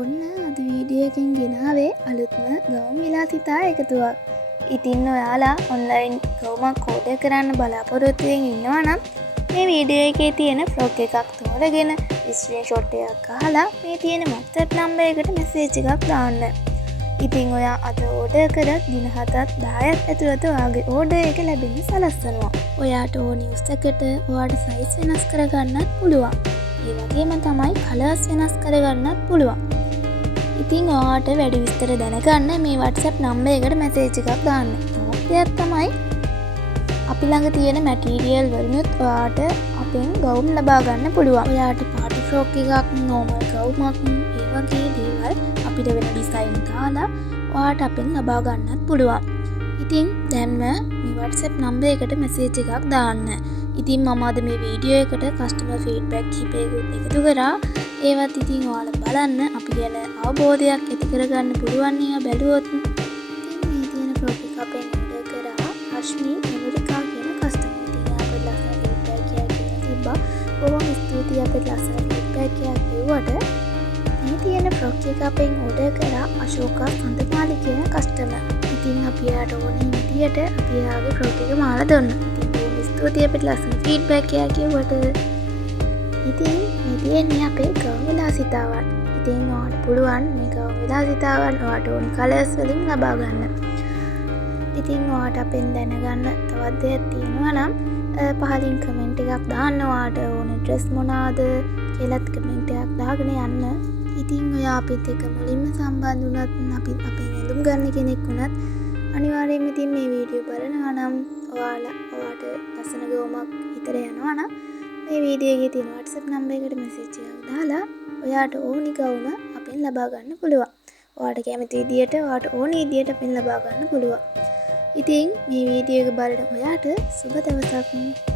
ඔන්න අද වීඩියෝ එකෙන් ගෙනාවේ අලුත්ම ගවුම් විලාසිතා එකතුවක්. ඉතින් ඔයාලා ඔන්ලයින් ගවුමක් ඕඩර් කරන්න බලාපොරොත්තුවෙන් ඉන්නවා නම් මේ වීඩියෝ එකේ තියෙන ෆ්ලොග් එකක් තෝරගෙන ස්ක්‍රීන්ෂොට් එකක් අහලා මේ තියෙන WhatsApp නම්බර් එකට මෙසේජ් එකක් දාන්න. ඉතින් ඔයා අද ඕඩර් කරත් දින 7ක් 10ක් ඇතුළත ඔයාගේ ඕඩර් එක ලැබෙන්න සලස්වනවා. ඔයාට ඕනි උසකට ඔයාට සයිස් වෙනස් කරගන්නත් පුළුවන්. ඒ වගේම තමයි කලර්ස් වෙනස් කරගන්නත් පුළුවන්. ඉතින් ඔයාට වැඩි විස්තර දැනගන්න මේ WhatsApp නම්බර් එකට මෙසේජ් එකක් දාන්න. තවත් දෙයක් තමයි අපි ළඟ තියෙන මැටීරියල් වලිනුත් ඔයාට අපෙන් ගවුම් ලබා ගන්න පුළුවන්. ඔයාට පාටි ෆ්‍රොක් එකක්, නෝමල් ගවුමක්, ඒ වගේ දේවල් අපිට වෙන ඩිසයින් දාලා ඔයාට අපෙන් ලබා ගන්නත් පුළුවන්. ඉතින් දැන්ම මේ WhatsApp නම්බර් එකට මෙසේජ් එකක් දාන්න. ඉතින් මම අද මේ වීඩියෝ එකට කස්ටමර් ෆීඩ්බැක් කිහිපයකුත් එකතු කරා. ඒවත් ඉතින් ඔයාලා බලන්න අපි ගැන අවබෝධයක් ඇති කරගන්න පුළුවන් නේ බැලුවොත්. ඉතින් මේ තියෙන ෆ්‍රොක් එක අපෙන් ඕඩර් කරා රශ්මි ඇමරිකා කියන කස්ටමර්. ඉතින් අපිට ලස්සන ෆීඩ්බැක් එකක් තිබ්බා. බොහොම ස්තුතියි අපිට ලස්සන ෆීඩ්බැක් එකක් දෙව්වට. මේ තියෙන ෆ්‍රොක් එක අපෙන් ඕඩර් කරා අශෝකා සඳමාලි කියන කස්ටමර්. ඉතින් අපි යාට ඕනේ විදියට අපි යාගේ ෆ්‍රොක් එක මාලා දුන්නා. ඉතින් බොහොම ස්තුතියි අපිට ලස්සන ෆීඩ්බැක් එකක් කිව්වට. ඉතින් මේ තියෙන්නේ අපේ ගවුම් විලාසිතාවන්. ඉතින් ඔයාලට පුළුවන් මේ ගවුම් විලාසිතාවන් ඔයාට ඕනි කලර්ස් වලින් ලබා ගන්න. ඉතින් ඔයාට අපෙන් දැනගන්න තවත් දෙයක් තියෙනවා නම් පහලින් කමෙන්ට් එකක් දාන්න. ඔයාට ඕන ඩ්‍රෙස් මොනවාද කියලාත් කමෙන්ට් එකක් දාගෙන යන්න. ඉතින් ඔයා අපිත් එක්ක මුලින්ම සම්බන්ධ වුණත් අපි අපේ වැඳුම් ගන්න කෙනෙක් වුණත් අනිවාර්යයෙන්ම ඉතින් මේ වීඩියෝ බලනවා නම් ඔයාට ලස්සන ගවුමක් හිතට යනවා නම් මේ වීඩියෝ එකේ තියෙන WhatsApp නම්බර් එකට මෙසේජ් එකක් දාලා ඔයාට ඕනි ගවුම අපෙන් ලබා ගන්න පුළුවන්. ඔයාට කැමති විදියට ඔයාට ඕනි විදියට අපෙන් ලබා ගන්න පුළුවන්. ඉතින් මේ වීඩියෝ එක බලන ඔයාට සුබ දවසක්.